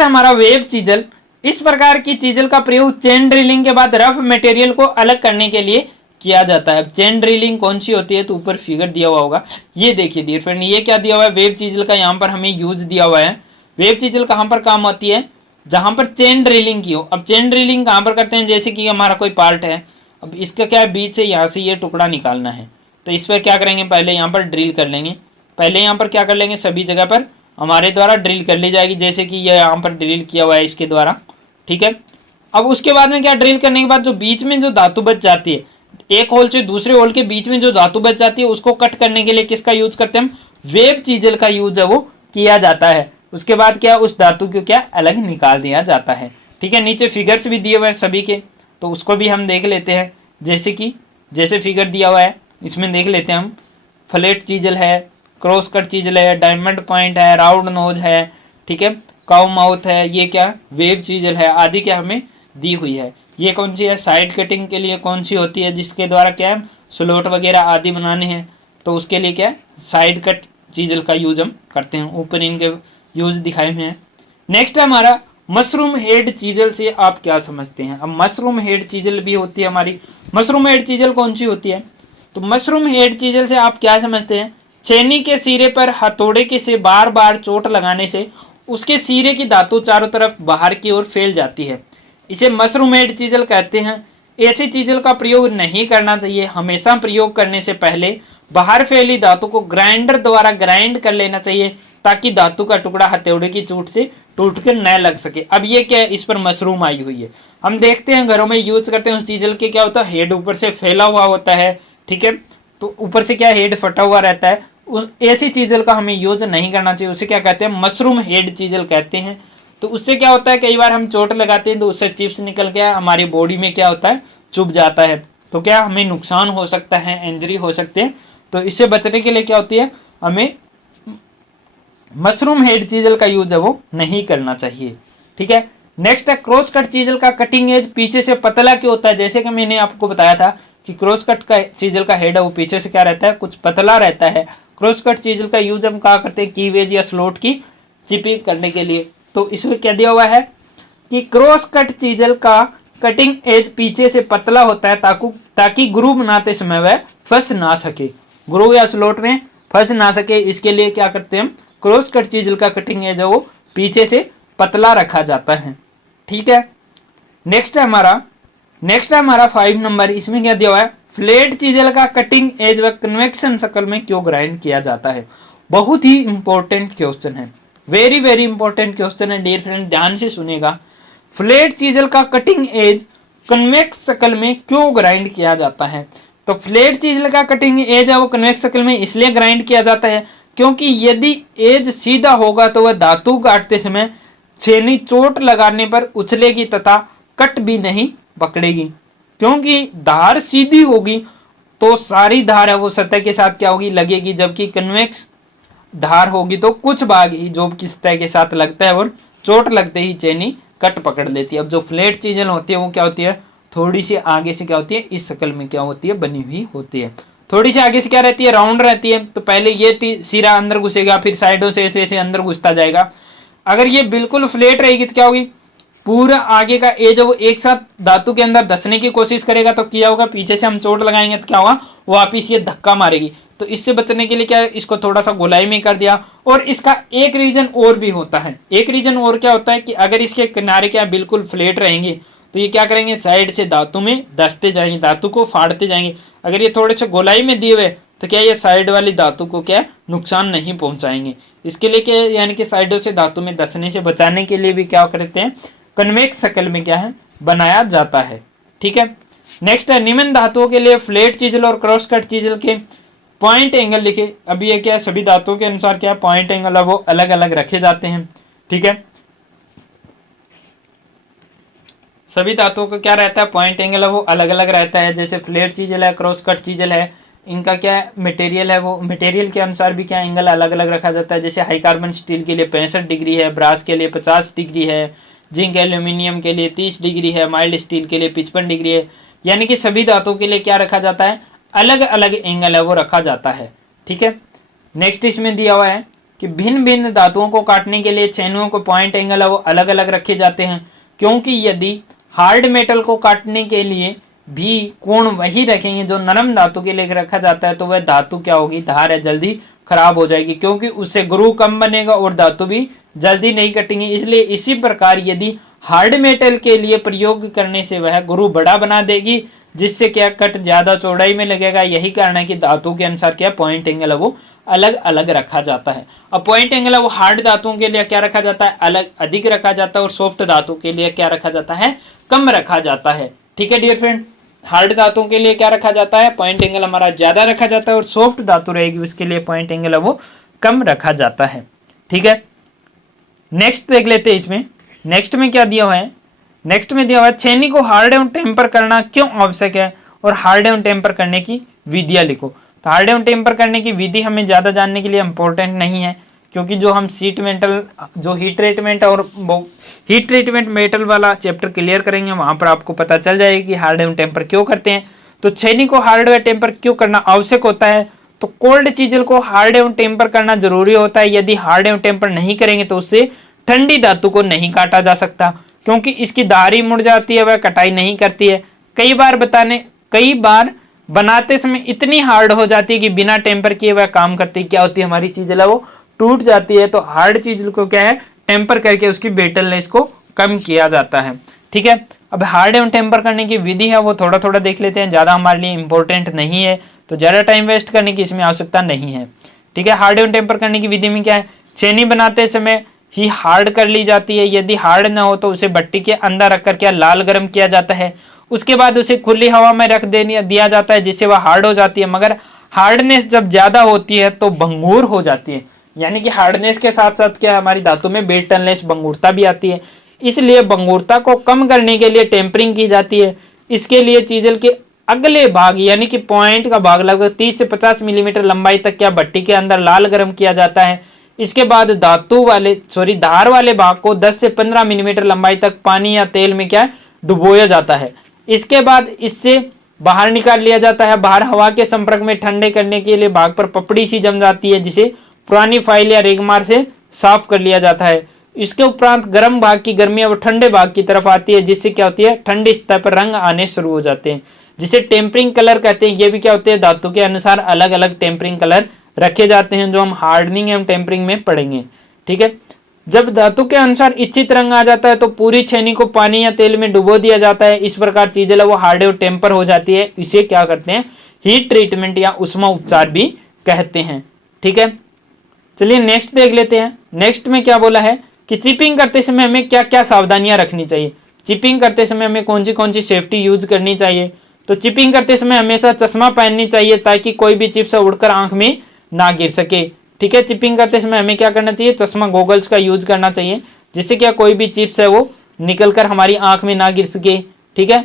हमारा वेब चीजल। इस प्रकार की चीजल का प्रयोग चेन ड्रिलिंग के बाद रफ मटेरियल को अलग करने के लिए किया जाता है। चेन ड्रिलिंग कौन सी होती है, तो ऊपर फिगर दिया हुआ होगा, ये देखिए डियर फ्रेंड, ये क्या दिया हुआ है, वेब चीजल का यहाँ पर हमें यूज दिया हुआ है। वेब चीजल कहाँ पर काम आती है, जहां पर चेन ड्रिलिंग की हो। अब चेन ड्रिलिंग कहां पर करते हैं, जैसे कि हमारा कोई पार्ट है, अब इसका क्या है, बीच से यहाँ से ये टुकड़ा निकालना है, तो इस पर क्या करेंगे, पहले यहाँ पर ड्रिल कर लेंगे। पहले यहाँ पर क्या कर लेंगे, सभी जगह पर हमारे द्वारा ड्रिल कर ली जाएगी, जैसे कि ये यहाँ पर ड्रिल किया हुआ है इसके द्वारा। ठीक है, अब उसके बाद में क्या, ड्रिल करने के बाद जो बीच में जो धातु बच जाती है, एक होल से दूसरे होल के बीच में जो धातु बच जाती है, उसको कट करने के लिए किसका यूज करते हैं, वेब चीजल का यूज है वो किया जाता है। उसके बाद क्या, उस धातु को क्या अलग निकाल दिया जाता है। ठीक है, नीचे फिगर्स भी दिए हुए हैं सभी के, तो उसको भी हम देख लेते हैं। जैसे फिगर दिया हुआ है इसमें देख लेते हैं हम, फ्लैट चीजल है, क्रॉस कट चीजल है, डायमंड पॉइंट है, राउंड नोज है, ठीक है, काउ माउथ है, ये क्या वेब चीजल है, आदि क्या हमें दी हुई है। ये कौन सी है, साइड कटिंग के लिए कौन सी होती है, जिसके द्वारा क्या है स्लॉट वगैरह आदि बनाने हैं, तो उसके लिए क्या साइड कट चीजल का यूज हम करते हैं। ऊपर इनके यूज दिखाए हुए हैं। नेक्स्ट है हमारा मशरूम हेड चीजल से आप क्या समझते हैं। अब मशरूम हेड चीजल भी होती है हमारी। मशरूम हेड चीजल कौन सी होती है, तो मशरूम हेड चीजल से आप क्या समझते हैं, छेनी के सिरे पर हथौड़े के से बार बार चोट लगाने से उसके सिरे की धातु चारों तरफ बाहर की ओर फैल जाती है, इसे मशरूम हेड चीजल कहते हैं। ऐसी चीजल का प्रयोग नहीं करना चाहिए। हमेशा प्रयोग करने से पहले बाहर फैली धातु को ग्राइंडर द्वारा ग्राइंड कर लेना चाहिए, ताकि धातु का टुकड़ा हथौड़े की चोट से टूट कर न लग सके। अब ये क्या है, इस पर मशरूम आई हुई है। हम देखते हैं घरों में यूज करते हैं, उस चीजल के क्या होता है, हेड ऊपर से फैला हुआ होता है। ठीक है, तो ऊपर से क्या हेड फटा हुआ रहता है। उस ऐसी चीजल का हमें यूज नहीं करना चाहिए, उसे क्या कहते हैं, मशरूम हेड चीजल कहते हैं। तो उससे क्या होता है, कई बार हम चोट लगाते हैं तो उससे चिप्स निकल के हमारी बॉडी में क्या होता है, चुभ जाता है, तो क्या हमें नुकसान हो सकता है, इंजरी हो सकते हैं। तो इससे बचने के लिए क्या होती है, हमें मशरूम हेड चीजल का यूज है वो नहीं करना चाहिए। ठीक है, नेक्स्ट है क्रॉस कट चीजल का कटिंग एज पीछे से पतला क्यों होता है। जैसे कि मैंने आपको बताया था कि क्रॉस कट का चीजल का हेड है वो पीछे से क्या रहता है, कुछ पतला रहता है। क्रॉस कट चीजल का यूज हम कहा करते हैं, कीवेज या स्लॉट की चिपिंग करने के लिए। तो इसमें क्या दिया हुआ है कि क्रॉस कट चीजल का कटिंग एज पीछे से पतला होता है, ताकि ग्रू बनाते समय वह फंस ना सके, ग्रू या स्लॉट में फंस ना सके। इसके लिए क्या करते हैं, क्रॉस कट चीजल का कटिंग एज है वो पीछे से पतला रखा जाता है। ठीक है, नेक्स्ट है हमारा 5 नंबर। इसमें क्या दिया हुआ है, फ्लैट चीजल का कटिंग एज व कन्वेक्शन शक्ल में क्यों ग्राइंड किया जाता है। बहुत ही इंपॉर्टेंट क्वेश्चन है, वेरी वेरी इंपॉर्टेंट क्वेश्चन है डियर फ्रेंड, ध्यान से सुनेगा। फ्लैट चीजल का कटिंग एज कन्वेक्स शक्ल में क्यों ग्राइंड किया जाता है। तो फ्लैट चीजल का कटिंग एज है वो कन्वेक्स शक्ल में इसलिए ग्राइंड किया जाता है, क्योंकि यदि एज सीधा होगा तो वह धातु काटते समय छेनी चोट लगाने पर उछलेगी तथा कट भी नहीं पकड़ेगी। क्योंकि धार सीधी होगी तो सारी धार है वो सतह के साथ क्या होगी, लगेगी, जबकि कन्वेक्स धार होगी तो कुछ भाग ही जो की सतह के साथ लगता है और चोट लगते ही चेनी कट पकड़ लेती है। अब जो फ्लैट चीजल होती है वो क्या होती है, थोड़ी सी आगे से क्या होती है, इस शक्ल में क्या होती है, बनी हुई होती है। थोड़ी सी आगे से क्या रहती है, राउंड रहती है। तो पहले ये सिरा अंदर घुसेगा, फिर साइडों से ऐसे ऐसे अंदर घुसता जाएगा। अगर ये बिल्कुल फ्लैट रहेगी तो क्या होगी, पूरा आगे का ए जब वो एक साथ धातु के अंदर धसने की कोशिश करेगा तो क्या होगा, पीछे से हम चोट लगाएंगे तो क्या होगा, वापिस ये धक्का मारेगी। तो इससे बचने के लिए क्या है, इसको थोड़ा सा गोलाई में कर दिया। और इसका एक रीजन और भी होता है, एक रीजन और क्या होता है कि अगर इसके किनारे क्या बिल्कुल फ्लैट रहेंगे तो ये क्या करेंगे, साइड से धातु में धसते जाएंगे, धातु को फाड़ते जाएंगे। अगर ये थोड़े से गोलाई में दिए हुए तो क्या ये साइड वाली धातु को क्या नुकसान नहीं पहुंचाएंगे। इसके लिए क्या यानी कि साइडों से धातु में धसने से बचाने के लिए भी क्या करते हैं, कन्वेक्स शक्ल में क्या है बनाया जाता है। ठीक है, नेक्स्ट है निम्न धातुओं के लिए फ्लैट चीजल और क्रॉस कट चीजल के पॉइंट एंगल लिखे। अभी ये क्या है, सभी धातुओं के अनुसार क्या पॉइंट एंगल है वो अलग अलग रखे जाते हैं। ठीक है, सभी धातुओं का क्या रहता है, पॉइंट एंगल है वो अलग अलग रहता है। जैसे फ्लैट चीजल है, क्रॉस कट चीजल है, इनका क्या मटेरियल है वो मटेरियल के अनुसार भी क्या एंगल अलग अलग रखा जाता है। जैसे हाई कार्बन स्टील के लिए 65 डिग्री है, ब्रास के लिए 50 डिग्री है, जिंक एल्यूमिनियम के लिए 30 डिग्री है, माइल्ड स्टील के लिए 55 डिग्री है। यानी कि सभी धातुओं के लिए क्या रखा जाता है, अलग अलग एंगल है वो रखा जाता है। ठीक है, नेक्स्ट इसमें दिया हुआ है कि भिन्न भिन्न धातुओं को काटने के लिए छेनुओं को पॉइंट एंगल है वो अलग अलग रखे जाते हैं, क्योंकि यदि हार्ड मेटल को काटने के लिए भी कोण वही रखेंगे जो नरम धातु के लिए रखा जाता है तो वह धातु क्या होगी, धार है जल्दी खराब हो जाएगी, क्योंकि उससे गुरु कम बनेगा और धातु भी जल्दी नहीं कटेंगे। इसलिए इसी प्रकार यदि हार्ड मेटल के लिए प्रयोग करने से वह गुरु बड़ा बना देगी, जिससे क्या कट ज्यादा चौड़ाई में लगेगा। यही कारण है कि धातु के अनुसार क्या पॉइंट एंगल है वो अलग अलग रखा जाता है। अब पॉइंट एंगल है वो हार्ड धातुओं के लिए क्या रखा जाता है, अलग अधिक रखा जाता है, और सॉफ्ट धातु के लिए क्या रखा जाता है, कम रखा जाता है। ठीक है डियर फ्रेंड, हार्ड धातुओं के लिए क्या रखा जाता है, पॉइंट एंगल हमारा ज्यादा रखा जाता है, और सॉफ्ट धातु रहेगी उसके लिए पॉइंट एंगल है वो कम रखा जाता है। ठीक है, नेक्स्ट देख लेते हैं। इसमें नेक्स्ट में क्या दिया हुआ है, नेक्स्ट में दिया हुआ है छेनी को हार्ड एवं टेम्पर करना क्यों आवश्यक है, और हार्ड एवं टेम्पर करने की विधियां लिखो। तो हार्ड एवं टेम्पर करने की विधि हमें ज्यादा जानने के लिए इंपॉर्टेंट नहीं है, क्योंकि जो हम शीट मेटल जो हीट ट्रीटमेंट और हीट ट्रीटमेंट मेटल वाला चैप्टर क्लियर करेंगे, वहां पर आपको पता चल जाएगा कि हार्ड एवं टेम्पर क्यों करते हैं। तो छेनी को हार्ड एवं टेम्पर क्यों करना आवश्यक होता है, तो कोल्ड चीजल को हार्ड एवं टेम्पर करना जरूरी होता है। यदि हार्ड एवं टेम्पर नहीं करेंगे तो उससे ठंडी धातु को नहीं काटा जा सकता, क्योंकि इसकी धारी मुड़ जाती है, वह कटाई नहीं करती है। कई बार बनाते समय इतनी हार्ड हो जाती है कि बिना टेम्पर किए वह काम करती है, क्या होती है, हमारी चीजल है वो टूट जाती है। तो हार्ड चीजल को क्या है, टेम्पर करके उसकी ब्रिटलनेस को कम किया जाता है। ठीक है, अब हार्ड एवं टेम्पर करने की विधि है वो थोड़ा थोड़ा देख लेते हैं, ज्यादा हमारे लिए इंपॉर्टेंट नहीं है, तो ज्यादा टाइम वेस्ट करने की इसमें आवश्यकता नहीं है। ठीक है, हार्ड एवं टेम्पर करने की विधि में क्या है, छेनी बनाते समय ही हार्ड कर ली जाती है। यदि हार्ड ना हो तो उसे भट्टी के अंदर रखकर क्या लाल गर्म किया जाता है, उसके बाद उसे खुली हवा में रख दिया जाता है, जिससे वह हार्ड हो जाती है। मगर हार्डनेस जब ज्यादा होती है तो भंगुर हो जाती है, यानी कि हार्डनेस के साथ साथ क्या हमारी धातु में ब्रिटलनेस भंगुरता भी आती है। इसलिए भंगुरता को कम करने के लिए टेम्परिंग की जाती है। इसके लिए चीजल के अगले भाग यानी कि पॉइंट का भाग लगभग 30 से 50 मिलीमीटर लंबाई तक क्या भट्टी के अंदर लाल गर्म किया जाता है। इसके बाद धार वाले भाग को 10 से 15 मिलीमीटर लंबाई तक पानी या तेल में क्या डुबोया जाता है। इसके बाद इससे बाहर निकाल लिया जाता है। बाहर हवा के संपर्क में ठंडे करने के लिए भाग पर पपड़ी सी जम जाती है, जिसे पुरानी फाइल या रेगमार से साफ कर लिया जाता है। इसके उपरांत गर्म भाग की गर्मी अब ठंडे भाग की तरफ आती है, जिससे क्या होती है, ठंडी सतह पर रंग आने शुरू हो जाते हैं, जिसे टेम्परिंग कलर कहते हैं। ये भी क्या होते हैं, धातु के अनुसार अलग अलग टेम्परिंग कलर रखे जाते हैं, जो हम हार्डनिंग एवं टेम्परिंग में पढ़ेंगे। ठीक है, जब धातु के अनुसार इच्छित रंग आ जाता है तो पूरी छेनी को पानी या तेल में डुबो दिया जाता है। इस प्रकार चीजें वो हार्ड एवं टेम्पर हो जाती है। इसे क्या करते हैं, हीट ट्रीटमेंट या उष्मा उपचार भी कहते हैं। ठीक है, चलिए नेक्स्ट देख लेते हैं। नेक्स्ट में क्या बोला है कि चिपिंग करते समय हमें क्या क्या सावधानियां रखनी चाहिए। चिपिंग करते समय हमें कौन सी सेफ्टी यूज करनी चाहिए। तो चिपिंग करते समय हमेशा चश्मा पहननी चाहिए, ताकि कोई भी चिप्स उड़कर आंख में ना गिर सके। ठीक है, चिपिंग करते समय हमें क्या करना चाहिए, चश्मा गॉगल्स का यूज करना चाहिए, जिससे क्या कोई भी चिप्स है वो निकलकर हमारी आंख में ना गिर सके। ठीक है,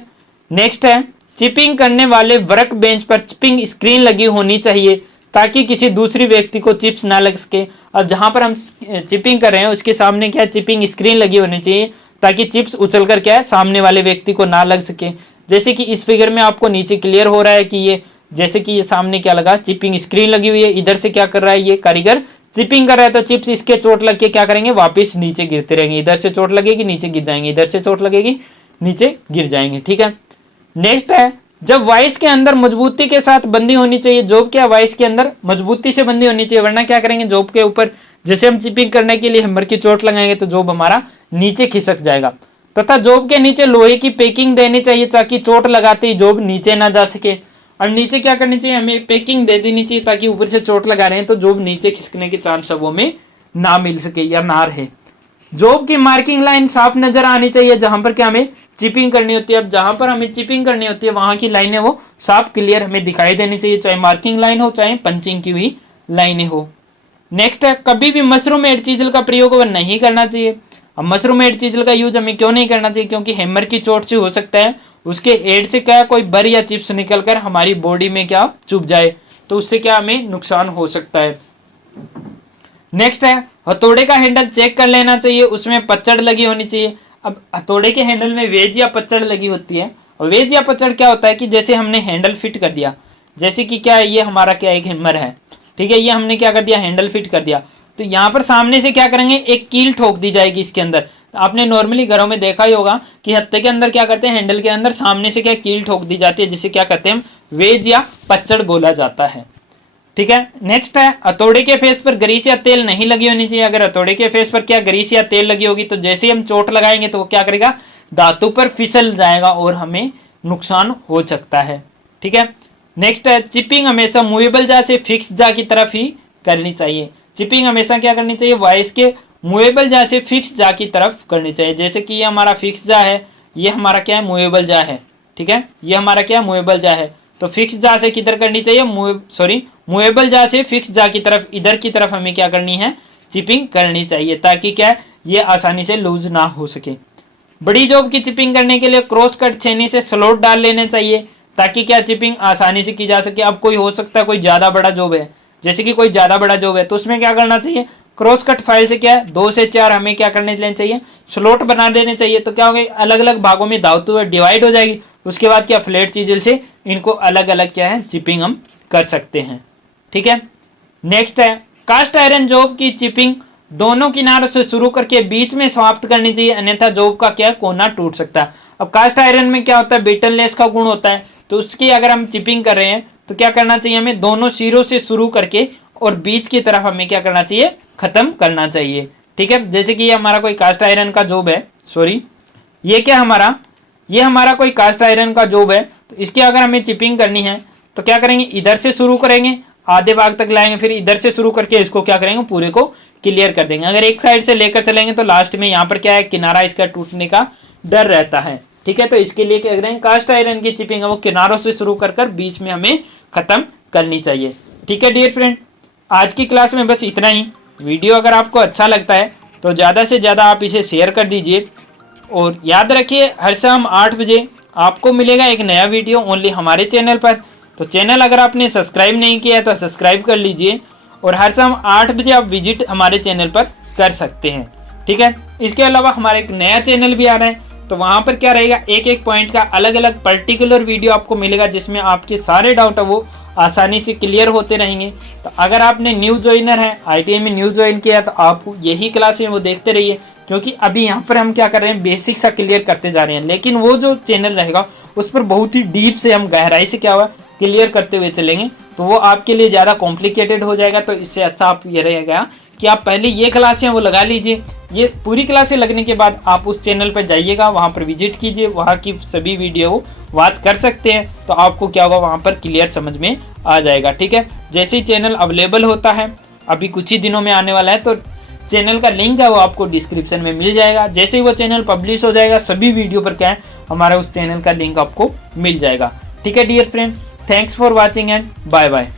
नेक्स्ट है चिपिंग करने वाले वर्क बेंच पर चिपिंग स्क्रीन लगी होनी चाहिए, ताकि किसी दूसरी व्यक्ति को चिप्स ना लग सके। अब जहां पर हम चिपिंग कर रहे हैं उसके सामने क्या चिपिंग स्क्रीन लगी होनी चाहिए, ताकि चिप्स उछलकर क्या है सामने वाले व्यक्ति को ना लग सके। जैसे कि इस फिगर में आपको नीचे क्लियर हो रहा है कि ये जैसे कि ये सामने क्या लगा, चिपिंग स्क्रीन लगी हुई है, इधर से क्या कर रहा है, ये कारीगर चिपिंग कर रहा है तो चिप्स इसके चोट लग के क्या करेंगे, वापस नीचे गिरते रहेंगे। इधर से चोट लगेगी नीचे गिर जाएंगे, इधर से चोट लगेगी नीचे गिर जाएंगे। ठीक है, नेक्स्ट है जब वाइस के अंदर मजबूती के साथ बंदी होनी चाहिए। जॉब क्या, वाइस के अंदर मजबूती से बंदी होनी चाहिए, वरना क्या करेंगे, जॉब के ऊपर जैसे हम चिपिंग करने के लिए हैमर की चोट लगाएंगे तो जॉब हमारा नीचे खिसक जाएगा। तथा जॉब के नीचे लोहे की पैकिंग देनी चाहिए ताकि चोट लगाते ही जॉब नीचे ना जा सके। और नीचे क्या करनी चाहिए, हमें पैकिंग दे देनी चाहिए ताकि ऊपर से चोट लगा रहे हैं तो जॉब नीचे खिसकने के चांस वो में ना मिल सके या ना रहे। जॉब की मार्किंग लाइन साफ नजर आनी चाहिए जहां पर क्या हमें चिपिंग करनी होती है। अब जहां पर हमें चिपिंग करनी होती है वहां की लाइनें वो साफ क्लियर हमें दिखाई देनी चाहिए, चाहे मार्किंग लाइन हो चाहे पंचिंग की हुई लाइनें हो। नेक्स्ट है कभी भी मशरूम एड चीजल का प्रयोग वो नहीं करना चाहिए। अब मशरूम एड चीजल का यूज हमें क्यों नहीं करना चाहिए, क्योंकि हैमर की चोट से हो सकता है उसके एड से क्या कोई बर या चिप्स निकलकर हमारी बॉडी में क्या चुभ जाए, तो उससे क्या हमें नुकसान हो सकता है। नेक्स्ट है हथौड़े का हैंडल चेक कर लेना चाहिए, उसमें पच्चड़ लगी होनी चाहिए। अब हथौड़े के हैंडल में वेज या पच्चड़ लगी होती है, और वेज या पच्चड़ क्या होता है कि जैसे हमने हैंडल फिट कर दिया, जैसे कि क्या ये हमारा क्या एक हैमर है, ठीक है, ये हमने क्या कर दिया, हैंडल फिट कर दिया, तो यहाँ पर सामने से क्या करेंगे, एक कील ठोक दी जाएगी इसके अंदर। तो आपने नॉर्मली घरों में देखा ही होगा कि हत्थे के अंदर क्या करते हैं, हैंडल के अंदर सामने से क्या कील ठोक दी जाती है, जिसे क्या कहते हैं वेज या पच्चड़ बोला जाता है। ठीक है, नेक्स्ट है हथौड़े के फेस पर ग्रीस या तेल नहीं लगी होनी चाहिए। अगर हथौड़े के फेस पर क्या ग्रीस या तेल लगी होगी तो जैसे ही हम चोट लगाएंगे तो वो क्या करेगा, धातु पर फिसल जाएगा और हमें नुकसान हो सकता है। ठीक है, नेक्स्ट है चिपिंग हमेशा मूवेबल जा से फिक्स जा की तरफ ही करनी चाहिए। चिपिंग हमेशा क्या करनी चाहिए, वाइस के मूवेबल जा से फिक्स जा की तरफ करनी चाहिए। जैसे कि ये हमारा फिक्स जा है, ये हमारा क्या है मूवेबल जा है। ठीक है, ये हमारा क्या मूवेबल जा है, तो फिक्स जा से किधर करनी चाहिए, मूवेबल जा से फिक्स जा की तरफ, इधर की तरफ हमें क्या करनी है, चिपिंग करनी चाहिए, ताकि क्या ये आसानी से लूज ना हो सके। बड़ी जॉब की चिपिंग करने के लिए क्रॉस कट छेनी से स्लॉट डाल लेने चाहिए ताकि क्या चिपिंग आसानी से की जा सके। अब कोई हो सकता है कोई ज्यादा बड़ा जॉब है, जैसे कि कोई ज्यादा बड़ा जॉब है, तो उसमें क्या करना चाहिए, क्रॉस कट फाइल से क्या है 2 से 4 हमें क्या करने चाहिए, स्लॉट बना देने चाहिए। तो क्या होगा, अलग अलग भागों में धातु डिवाइड हो जाएगी, उसके बाद क्या फ्लैट चीजल से इनको अलग अलग क्या है चिपिंग हम कर सकते हैं। ठीक है, नेक्स्ट है कास्ट आयरन जॉब की चिपिंग दोनों किनारों से शुरू करके बीच में समाप्त करनी चाहिए, अन्यथा जॉब का क्या कोना टूट सकता है। अब कास्ट आयरन में क्या होता है, बेटनलेस का गुण होता है, तो उसकी अगर हम चिपिंग कर रहे हैं तो क्या करना चाहिए, हमें दोनों सिरों से शुरू करके और बीच की तरफ हमें क्या करना चाहिए, खत्म करना चाहिए। ठीक है, जैसे कि ये हमारा कोई कास्ट आयरन का जॉब है, ये क्या ये हमारा कोई कास्ट आयरन का जॉब है, तो इसकी अगर हमें चिपिंग करनी है तो क्या करेंगे, इधर से शुरू करेंगे, आधे भाग तक लाएंगे, फिर इधर से शुरू करके इसको क्या करेंगे, पूरे को क्लियर कर देंगे। अगर एक साइड से लेकर चलेंगे तो लास्ट में यहाँ पर क्या है, किनारा इसका टूटने का डर रहता है। ठीक है, तो इसके लिए क्या करेंगे, कास्ट आयरन की चिपिंग है वो किनारों से शुरू कर बीच में हमें खत्म करनी चाहिए। ठीक है डियर फ्रेंड, आज की क्लास में बस इतना ही। वीडियो अगर आपको अच्छा लगता है तो ज़्यादा से ज़्यादा आप इसे शेयर कर दीजिए, और याद रखिए हर शाम 8 बजे आपको मिलेगा एक नया वीडियो ओनली हमारे चैनल पर। तो चैनल अगर आपने सब्सक्राइब नहीं किया है तो सब्सक्राइब कर लीजिए, और हर शाम 8 बजे आप विजिट हमारे चैनल पर कर सकते हैं। ठीक है, इसके अलावा हमारा एक नया चैनल भी आ रहा है, तो वहाँ पर क्या रहेगा, एक एक पॉइंट का अलग अलग पर्टिकुलर वीडियो आपको मिलेगा, जिसमें आपके सारे डाउट है वो आसानी से क्लियर होते रहेंगे। तो अगर आपने न्यू ज्वाइनर है, ITI में न्यू ज्वाइन किया, तो आप यही क्लासें वो देखते रहिए, क्योंकि अभी यहाँ पर हम क्या कर रहे हैं, बेसिक सा क्लियर करते जा रहे हैं, लेकिन वो जो चैनल रहेगा उस पर बहुत ही डीप से हम गहराई से क्या हुआ क्लियर करते हुए चलेंगे, तो वो आपके लिए ज़्यादा कॉम्प्लिकेटेड हो जाएगा। तो इससे अच्छा आप ये रहेगा कि आप पहले ये क्लासें वो लगा लीजिए, ये पूरी क्लासें लगने के बाद आप उस चैनल पर जाइएगा, वहाँ पर विजिट कीजिए, वहाँ की सभी वीडियो वॉच कर सकते हैं, तो आपको क्या होगा वहाँ पर क्लियर समझ में आ जाएगा। ठीक है, जैसे ही चैनल अवेलेबल होता है, अभी कुछ ही दिनों में आने वाला है, तो चैनल का लिंक है वो आपको डिस्क्रिप्शन में मिल जाएगा। जैसे ही वो चैनल पब्लिश हो जाएगा, सभी वीडियो पर क्या है हमारा उस चैनल का लिंक आपको मिल जाएगा। ठीक है dear friend, thanks for watching and bye bye.